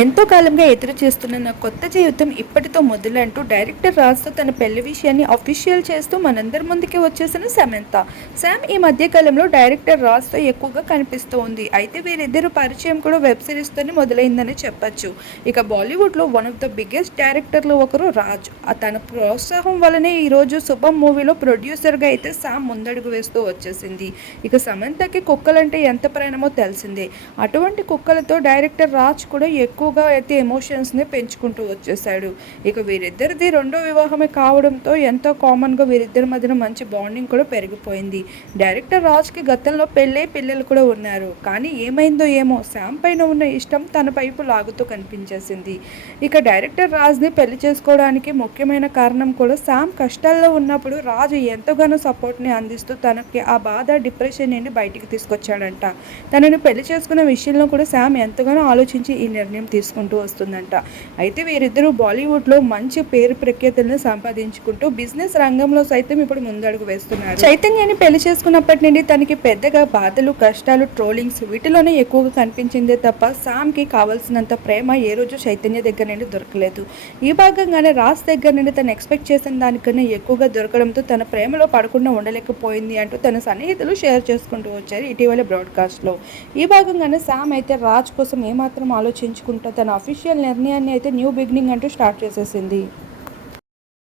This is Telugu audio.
ఎంతో కాలంగా ఎదురు చేస్తున్న నా కొత్త జీవితం ఇప్పటితో మొదలంటూ డైరెక్టర్ రాజ్తో తన పెళ్లి విషయాన్ని అఫీషియల్ చేస్తూ మనందరి ముందుకి వచ్చేసిన సమంత. శామ్ ఈ మధ్య కాలంలో డైరెక్టర్ రాజ్తో ఎక్కువగా కనిపిస్తూ ఉంది. అయితే వీరిద్దరు పరిచయం కూడా వెబ్ సిరీస్తోనే మొదలైందని చెప్పొచ్చు. ఇక బాలీవుడ్లో వన్ ఆఫ్ ద బిగ్గెస్ట్ డైరెక్టర్లు ఒకరు రాజ్. తన ప్రోత్సాహం వల్లనే ఈరోజు శుభం మూవీలో ప్రొడ్యూసర్గా అయితే శామ్ ముందడుగు వేస్తూ వచ్చేసింది. ఇక సమంతకి కుక్కలంటే ఎంత ప్రాణమో తెలిసిందే. అటువంటి కుక్కలతో డైరెక్టర్ రాజ్ కూడా ఎక్కువగా అయితే ఎమోషన్స్ని పెంచుకుంటూ వచ్చేసాడు. ఇక వీరిద్దరిది రెండో వివాహమే కావడంతో ఎంతో కామన్గా వీరిద్దరి మధ్యన మంచి బాండింగ్ కూడా పెరిగిపోయింది. డైరెక్టర్ రాజ్కి గతంలో పిల్లలు కూడా ఉన్నారు. కానీ ఏమైందో ఏమో శామ్ పైన ఉన్న ఇష్టం తన వైపు లాగుతూ కనిపించేసింది. ఇక డైరెక్టర్ రాజ్ని పెళ్లి చేసుకోవడానికి ముఖ్యమైన కారణం కూడా శామ్ కష్టాల్లో ఉన్నప్పుడు రాజు ఎంతగానో సపోర్ట్ని అందిస్తూ తనకి ఆ బాధ డిప్రెషన్ నుండి బయటికి తీసుకొచ్చాడంట. తనను పెళ్లి చేసుకున్న విషయంలో కూడా శామ్ ఎంతగానో ఆలోచించి ఈ నిర్ణయం తీసుకుంటూ వస్తుందంట. అయితే వీరిద్దరూ బాలీవుడ్లో మంచి పేరు ప్రఖ్యాతులను సంపాదించుకుంటూ బిజినెస్ రంగంలో సైతం ఇప్పుడు ముందడుగు వేస్తున్నారు. చైతన్యాన్ని పెళ్లి చేసుకున్నప్పటి నుండి తనకి పెద్దగా బాధలు, కష్టాలు, ట్రోలింగ్స్ వీటిలోనే ఎక్కువగా కనిపించిందే తప్ప శామ్కి కావాల్సినంత ప్రేమ ఏ రోజు చైతన్య దగ్గర నుండి దొరకలేదు. ఈ భాగంగానే రాజ్ దగ్గర నుండి తను ఎక్స్పెక్ట్ చేసిన దానికన్నా ఎక్కువగా దొరకడంతో తన ప్రేమలో పడకుండా ఉండలేకపోయింది అంటూ తన సన్నిహితులు షేర్ చేసుకుంటూ వచ్చారు ఇటీవల బ్రాడ్కాస్ట్లో. ఈ భాగంగానే శామ్ అయితే రాజ్ కోసం ఏమాత్రం ఆలోచించుకుంటూ తన అఫీషియల్ నిర్ణయాన్ని అయితే న్యూ బిగినింగ్ అంటూ స్టార్ట్ చేసేసింది.